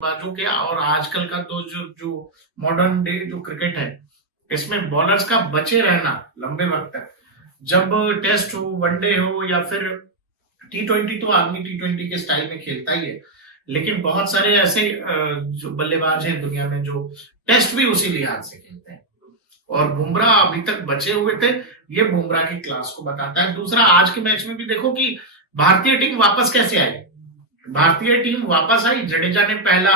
बाजू के और आजकल का तो जो जो मॉडर्न डे जो क्रिकेट है, इसमें बॉलर्स का बचे रहना लंबे वक्त तक, जब टेस्ट हो, वनडे हो या फिर T20, तो आदमी T20 के स्टाइल में खेलता ही है। लेकिन बहुत सारे ऐसे जो बल्लेबाज हैं दुनिया में जो टेस्ट भी उसी लिहाज से खेलते हैं, और बुमराह अभी तक बचे हुए थे। ये बुमराह की क्लास को बताता है। दूसरा, आज के मैच में भी देखो कि भारतीय टीम वापस कैसे आई। भारतीय टीम वापस आई, जडेजा ने पहला,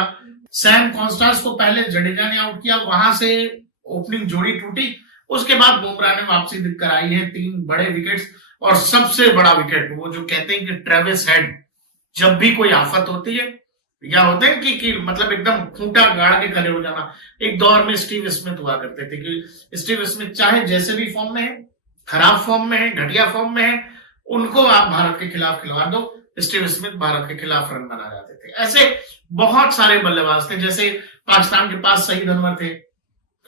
सैम कॉन्स्टांस को पहले जडेजा ने आउट किया, वहां से ओपनिंग जोड़ी टूटी, उसके बाद बुमराह ने वापसी कराई है, 3 बड़े विकेट्स। और सबसे बड़ा विकेट, वो जो कहते हैं कि ट्रेविस हेड, जब भी कोई आफत होती है या होते हैं कि मतलब एकदम खूंटा गाड़ के खड़े हो जाना। एक दौर में स्टीव स्मिथ हुआ करते थे कि स्टीव स्मिथ चाहे जैसे भी फॉर्म में है, खराब फॉर्म में है, घटिया फॉर्म में है, उनको आप भारत के खिलाफ खिलवा दो, स्टीव स्मिथ भारत के खिलाफ रन बना जाते थे। ऐसे बहुत सारे बल्लेबाज थे। जैसे पाकिस्तान के पास सईद अनवर थे।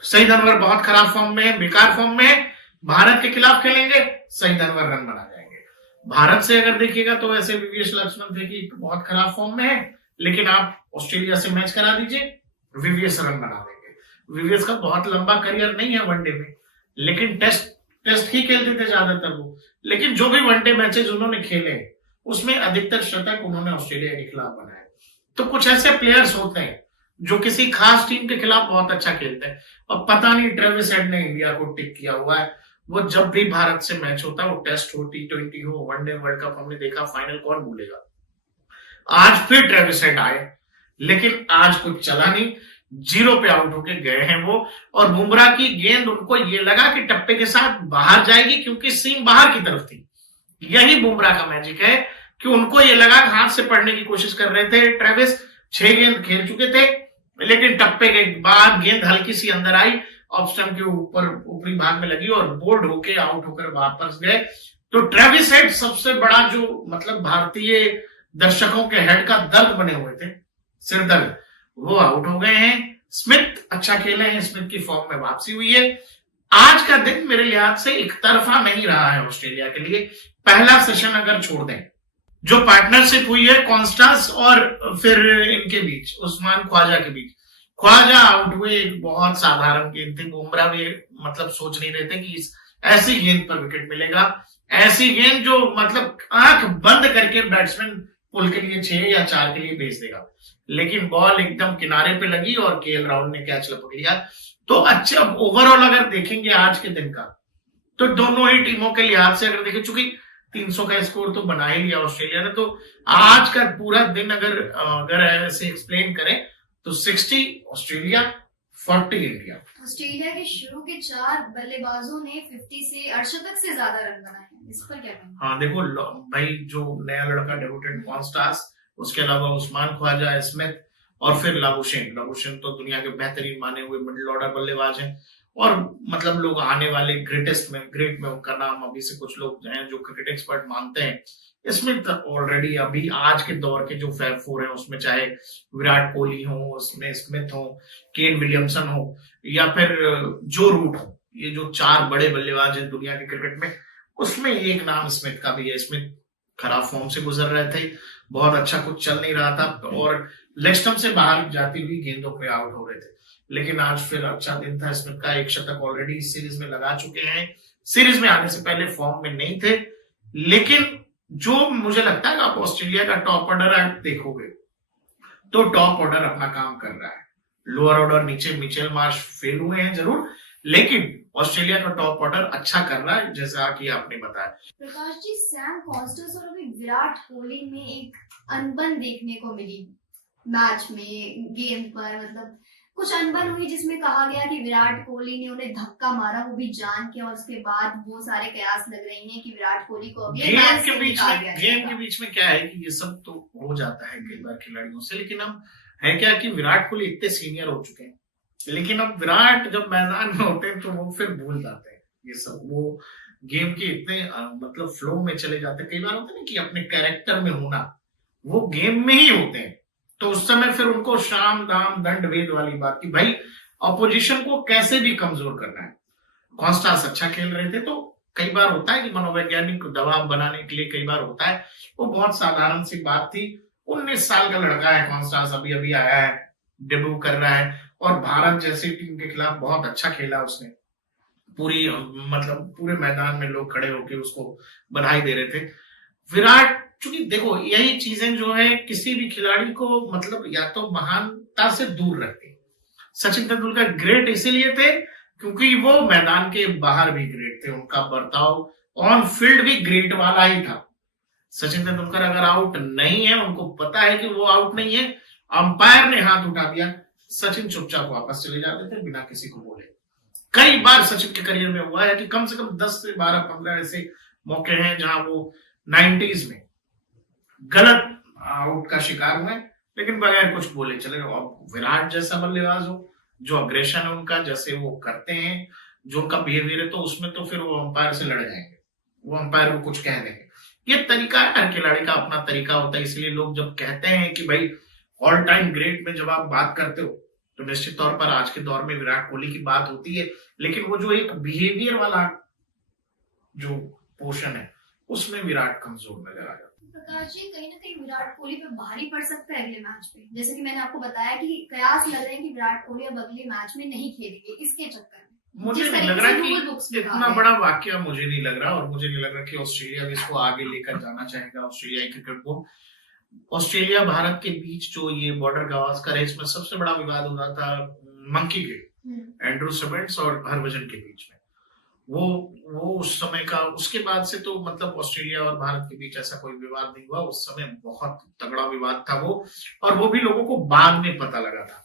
सईद अनवर बहुत खराब फॉर्म में है, बेकार फॉर्म में है, भारत के खिलाफ खेलेंगे, सईद अनवर रन बना जाएंगे। भारत से अगर देखिएगा तो ऐसे विवेश लक्ष्मण थे कि बहुत खराब फॉर्म में है, लेकिन आप ऑस्ट्रेलिया से मैच करा दीजिए, विवेश रन बना देंगे। विवेश का बहुत लंबा करियर नहीं है वनडे में, लेकिन टेस्ट ही खेलते थे ज्यादातर वो। लेकिन जो भी वनडे मैचेस उन्होंने खेले, उसमें अधिकतर शतक उन्होंने ऑस्ट्रेलिया के खिलाफ बनाए। तो कुछ ऐसे प्लेयर्स होते हैं जो किसी खास टीम के खिलाफ बहुत अच्छा खेलते हैं, और पता नहीं ट्रेविस हेड ने इंडिया को टिक किया हुआ है। वो जब भी भारत से मैच होता है, वो टेस्ट हो, T20 हो, वनडे, वर्ल्ड कप, हमने देखा फाइनल, कौन भूलेगा। आज फिर ट्रेविस हेड आए, लेकिन आज कुछ चला नहीं, 0 पे आउट होके गए हैं वो। और बुमराह की गेंद, उनको ये लगा कि टप्पे के साथ बाहर जाएगी, क्योंकि सीम बाहर की तरफ थी। यही बुमराह का मैजिक है कि उनको ये लगा, हाथ से पढ़ने की कोशिश कर रहे थे ट्रेविस, 6 गेंद खेल चुके थे, लेकिन टप्पे के बाद गेंद हल्की सी अंदर आई, ऑफ स्टंप के ऊपर ऊपरी भाग में लगी और बोल्ड होके आउट होकर वापस गए। तो ट्रेविस हेड सबसे बड़ा जो मतलब भारतीय दर्शकों के हेड का दर्द बने हुए थे, सिरदर्द, वो आउट हो गए हैं। स्मिथ अच्छा खेले हैं, स्मिथ की फॉर्म में वापसी हुई है। आज का दिन मेरे लिहाज से एक तरफा नहीं रहा है ऑस्ट्रेलिया के लिए। पहला सेशन अगर छोड़ दें, जो पार्टनरशिप हुई है कॉन्स्टांस और फिर इनके बीच, उस्मान ख्वाजा के बीच, ख्वाजा आउट हुए, एक बहुत साधारण गेंद थी। बुमराह भी मतलब सोच नहीं रहे थे कि ऐसी गेंद पर विकेट मिलेगा, ऐसी गेंद जो मतलब आंख बंद करके बैट्समैन पुल के लिए 6 या 4 के लिए भेज देगा, लेकिन बॉल एकदम किनारे पे लगी और KL राहुल ने कैच लपक लिया। तो अच्छा, ओवरऑल अगर देखेंगे आज के दिन का, तो दोनों ही टीमों के लिहाज से अगर देखें, चूंकि 300 का स्कोर तो बना ही लिया ऑस्ट्रेलिया ने, तो आज का पूरा दिन अगर ऐसे एक्सप्लेन करें तो 60 ऑस्ट्रेलिया, 40 इंडिया। ऑस्ट्रेलिया के शुरू के 4 बल्लेबाजों ने 50 से अर्धशतक से ज्यादा रन बनाए हैं, इस पर क्या कहना? हाँ देखो भाई, जो नया लड़का डेब्यूटेंट कॉन्स्टांस, उसके अलावा उस्मान ख्वाजा, स्मिथ, और फिर लाबुशेन तो दुनिया के बेहतरीन माने हुए मिडिल ऑर्डर बल्लेबाज हैं। और मतलब लोग आने वाले ग्रेट में उनका नाम अभी से कुछ लोग हैं जो क्रिकेट एक्सपर्ट मानते हैं। स्मिथ ऑलरेडी अभी आज के दौर के जो फैब 4 है, उसमें चाहे विराट कोहली हो, उसमें स्मिथ हो, केन विलियमसन हो, या फिर जो रूट हो, ये जो 4 बड़े बल्लेबाज हैं दुनिया के क्रिकेट में, उसमें एक नाम स्मिथ का भी है। स्मिथ खराब फॉर्म से गुजर रहे थे, बहुत अच्छा कुछ चल नहीं रहा था, और लेग स्टंप से बाहर जाती हुई गेंदों पे आउट हो रहे थे। लेकिन आज फिर अच्छा दिन था स्मिथ का, 1 शतक ऑलरेडी इस सीरीज में लगा चुके हैं। सीरीज में आने से पहले फॉर्म में नहीं थे, लेकिन जो मुझे लगता है आप ऑस्ट्रेलिया का टॉप ऑर्डर आप देखोगे तो टॉप ऑर्डर अपना काम कर रहा है। लोअर ऑर्डर नीचे मिचेल मार्श फेल हुए हैं जरूर, लेकिन ऑस्ट्रेलिया का टॉप ऑर्डर अच्छा कर रहा है, जैसा कि आपने बताया। प्रकाश जी, सैम कॉन्स्टेंस और अभी विराट कोहली में एक अनबन देखने को मिली मैच में, गेंद पर मतलब कुछ अनबन हुई, जिसमें कहा गया कि विराट कोहली ने उन्हें धक्का मारा, वो भी जान के, और उसके बाद वो सारे कयास लग रही हैं कि विराट कोहली को अभी गेम के बीच में क्या है कि ये सब तो हो जाता है कई बार खिलाड़ियों से, लेकिन अब है क्या कि विराट कोहली इतने सीनियर हो चुके हैं, लेकिन अब विराट जब मैदान में होते हैं तो वो फिर भूल जाते हैं ये सब, वो गेम के इतने मतलब फ्लो में चले जाते हैं। कई बार होता है ना कि अपने कैरेक्टर में होना, वो गेम में ही होते हैं, तो उस समय फिर उनको शाम दाम दंड भेद वाली बात की, भाई ऑपोजिशन को कैसे भी कमजोर करना है। कॉन्स्टांस अच्छा खेल रहे थे, तो कई बार होता है कि मनोवैज्ञानिक दबाव बनाने के लिए कई बार होता है, वो बहुत साधारण सी बात थी। 19 साल का लड़का है कॉन्स्टांस, अभी अभी आया है, डेब्यू कर रहा है और भारत जैसी टीम के खिलाफ बहुत अच्छा खेला उसने। पूरी मतलब पूरे मैदान में लोग खड़े होकर उसको बधाई दे रहे थे। विराट, चूंकि देखो यही चीजें जो है किसी भी खिलाड़ी को मतलब या तो महानता से दूर रखती। सचिन तेंदुलकर ग्रेट इसीलिए थे क्योंकि वो मैदान के बाहर भी ग्रेट थे, उनका बर्ताव ऑन फील्ड भी ग्रेट वाला ही था। सचिन तेंदुलकर अगर आउट नहीं है, उनको पता है कि वो आउट नहीं है, अंपायर ने हाथ उठा दिया, सचिन चुपचाप वापस चले जाते थे बिना किसी को बोले। कई बार सचिन के करियर में हुआ है कि कम से कम 10 से 12-15 ऐसे मौके हैं जहां वो 90s में गलत आउट का शिकार हुए लेकिन बगैर कुछ बोले चले गए। अब विराट जैसा बल्लेबाज हो, जो अग्रेशन है उनका, जैसे वो करते हैं, जो उनका बिहेवियर है, तो उसमें तो फिर वो अंपायर से लड़ जाएंगे, वो अंपायर को कुछ कह देंगे। ये तरीका है, हर खिलाड़ी का अपना तरीका होता है। इसलिए लोग जब कहते हैं कि भाई ऑल टाइम ग्रेट में जब आप बात करते हो तो निश्चित तौर पर आज के दौर में विराट कोहली की बात होती है, लेकिन वो जो एक बिहेवियर वाला जो पोर्शन है उसमें विराट कमजोर नजर आ जाता है। प्रकाश जी, कहीं ना कहीं विराट कोहली पे भारी पड़ सकता है अगले मैच पे। जैसे कि मैंने आपको बताया कि कयास लग रहे हैं कि विराट कोहली अब अगले मैच में नहीं खेलेंगे इसके चक्कर में। मुझे नहीं लग रहा कि इतना बड़ा वाकया, मुझे नहीं लग रहा, और मुझे नहीं लग रहा कि ऑस्ट्रेलिया भी इसको आगे लेकर जाना चाहेगा। ऑस्ट्रेलियाई क्रिकेट बोर्ड, ऑस्ट्रेलिया भारत के बीच जो ये बॉर्डर गावस्कर है, इसमें सबसे बड़ा विवाद हुआ था मंकी गेट, एंड्रू सिमेंट्स और हरभजन के बीच में। वो उस समय का, उसके बाद से तो मतलब ऑस्ट्रेलिया और भारत के बीच ऐसा कोई विवाद नहीं हुआ। उस समय बहुत तगड़ा विवाद था वो, और वो भी लोगों को बाद में पता लगा था,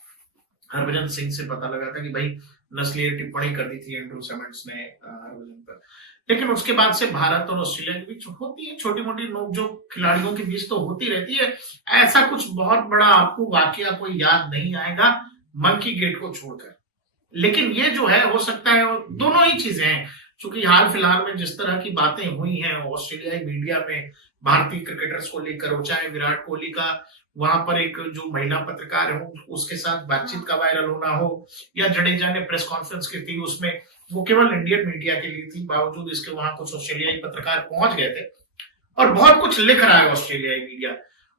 हरभजन सिंह से पता लगा था कि भाई नस्लीय टिप्पणी कर दी थी एंड्रू सिमेंट्स ने हरभजन पर। लेकिन उसके बाद से भारत और ऑस्ट्रेलिया के बीच होती है छोटी मोटी नोकझोंक, खिलाड़ियों के बीच तो होती रहती है। ऐसा कुछ बहुत बड़ा आपको वाकया कोई याद नहीं आएगा मंकी गेट को छोड़कर। लेकिन ये जो है, हो सकता है दोनों ही चीजें हैं, क्योंकि हाल फिलहाल में जिस तरह की बातें हुई हैं ऑस्ट्रेलियाई मीडिया में भारतीय क्रिकेटर्स को लेकर, हो चाहे विराट कोहली का वहां पर एक जो महिला पत्रकार है उसके साथ बातचीत का वायरल होना हो, या जडेजा ने प्रेस कॉन्फ्रेंस की थी उसमें वो केवल इंडियन मीडिया के लिए थी, बावजूद इसके वहां कुछ ऑस्ट्रेलियाई पत्रकार पहुंच गए थे और बहुत कुछ लिख रहा है ऑस्ट्रेलियाई मीडिया।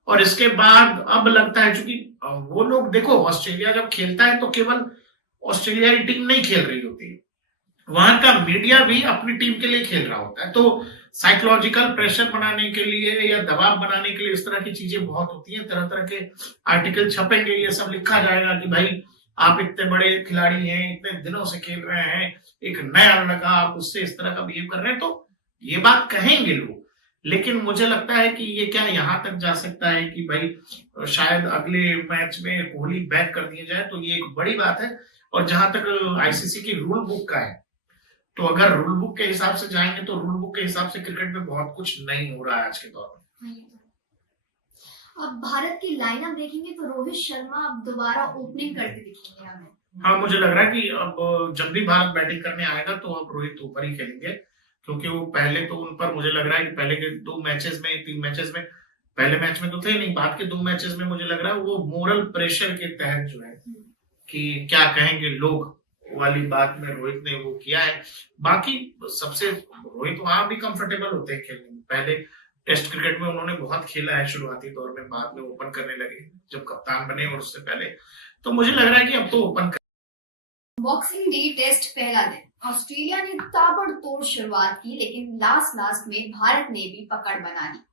और इसके बाद अब लगता है, चूंकि वो लोग, देखो ऑस्ट्रेलिया जब खेलता है तो केवल ऑस्ट्रेलियाई टीम नहीं खेल रही होती है, वहां का मीडिया भी अपनी टीम के लिए खेल रहा होता है। तो साइकोलॉजिकल प्रेशर बनाने के लिए या दबाव बनाने के लिए इस तरह की चीजें बहुत होती हैं। तरह तरह के आर्टिकल छपेंगे, ये सब लिखा जाएगा कि भाई आप इतने बड़े खिलाड़ी हैं, इतने दिनों से खेल रहे हैं, एक नया लड़का आप उससे इस तरह का बिहेव कर रहे हैं, तो ये बात कहेंगे लोग। लेकिन मुझे लगता है कि ये क्या यहां तक जा सकता है कि भाई शायद अगले मैच में कोहली बैक कर दिया जाए, तो ये एक बड़ी बात है। और जहां तक आईसीसी की रूल बुक का है, तो अगर रूल बुक के हिसाब से जाएंगे तो रूल बुक के हिसाब से क्रिकेट में बहुत कुछ नहीं हो रहा है आज के दौर में। अब भारत की लाइनअप देखेंगे तो रोहित शर्मा अब दोबारा ओपनिंग करते दिखेंगे हमें। हाँ, मुझे लग रहा है कि अब जब भी भारत बैटिंग करने आएगा तो अब रोहित ऊपर ही खेलेंगे, क्योंकि वो पहले तो उन पर मुझे लग रहा है कि पहले के 2 मैचेस में, 3 मैचेस में, पहले मैच में तो थे नहीं, बाद के 2 मैचेस में मुझे लग रहा है वो मोरल प्रेशर के तहत जो है कि क्या कहेंगे लोग वाली बात में रोहित ने वो किया है। बाकी सबसे रोहित वहां भी कंफर्टेबल होते हैं खेलने में। पहले टेस्ट क्रिकेट में उन्होंने बहुत खेला है शुरुआती दौर में, बाद में ओपन करने लगे जब कप्तान बने, और उससे पहले तो मुझे लग रहा है कि अब तो ओपन कर। बॉक्सिंग डे टेस्ट पहला दिन, ऑस्ट्रेलिया ने ताबड़तोड़ शुरुआत की, लेकिन लास्ट में भारत ने भी पकड़ बना ली।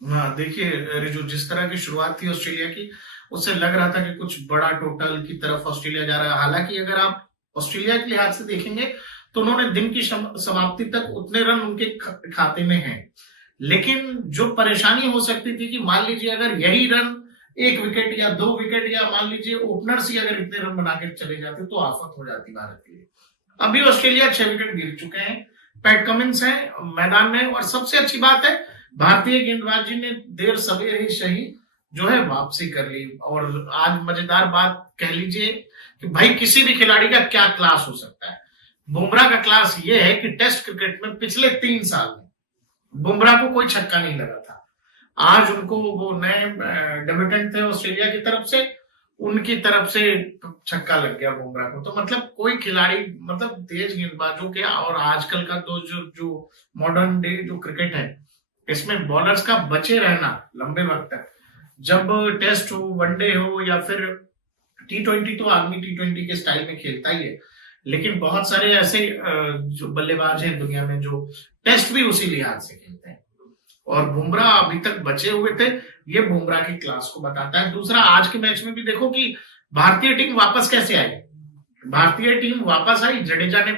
हाँ, देखिए रिजू, जिस तरह की शुरुआत थी ऑस्ट्रेलिया की, उससे लग रहा था कि कुछ बड़ा टोटल की तरफ ऑस्ट्रेलिया जा रहा है। हालांकि अगर आप ऑस्ट्रेलिया के लिहाज से देखेंगे तो उन्होंने दिन की समाप्ति तक उतने रन उनके खाते में हैं, लेकिन जो परेशानी हो सकती थी कि मान लीजिए अगर यही रन 1 विकेट या 2 विकेट, या मान लीजिए ओपनर्स ही अगर इतने रन बना के चले जाते तो आफत हो जाती भारत के लिए। अभी ऑस्ट्रेलिया 6 विकेट गिर चुके हैं, पैट कमिंस है मैदान में, और सबसे अच्छी बात है भारतीय गेंदबाजी ने देर सवेर ही सही जो है वापसी कर ली। और आज मजेदार बात कह लीजिए कि भाई किसी भी खिलाड़ी का क्या क्लास हो सकता है। बुमराह का क्लास ये है कि टेस्ट क्रिकेट में पिछले 3 साल में बुमराह को कोई छक्का नहीं लगा था। आज उनको, वो नए डेब्यूटेंट थे ऑस्ट्रेलिया की तरफ से, उनकी तरफ से छक्का लग गया बुमराह को। तो मतलब कोई खिलाड़ी, मतलब तेज गेंदबाजों के, और आजकल का तो जो मॉडर्न डे जो क्रिकेट है, इसमें बॉलर्स का बचे रहना लंबे वक्त तक जब टेस्ट हो, वनडे हो या फिर T20, तो आदमी T20 के स्टाइल में खेलता ही है, लेकिन बहुत सारे ऐसे जो बल्लेबाज हैं दुनिया में जो टेस्ट भी उसी लिहाज से खेलते हैं, और बुमराह अभी तक बचे हुए थे। ये बुमराह की क्लास को बताता है। दूसरा, आज के मैच में भी देखो कि भारतीय टीम वापस कैसे आई। भारतीय टीम वापस आई, जडेजा ने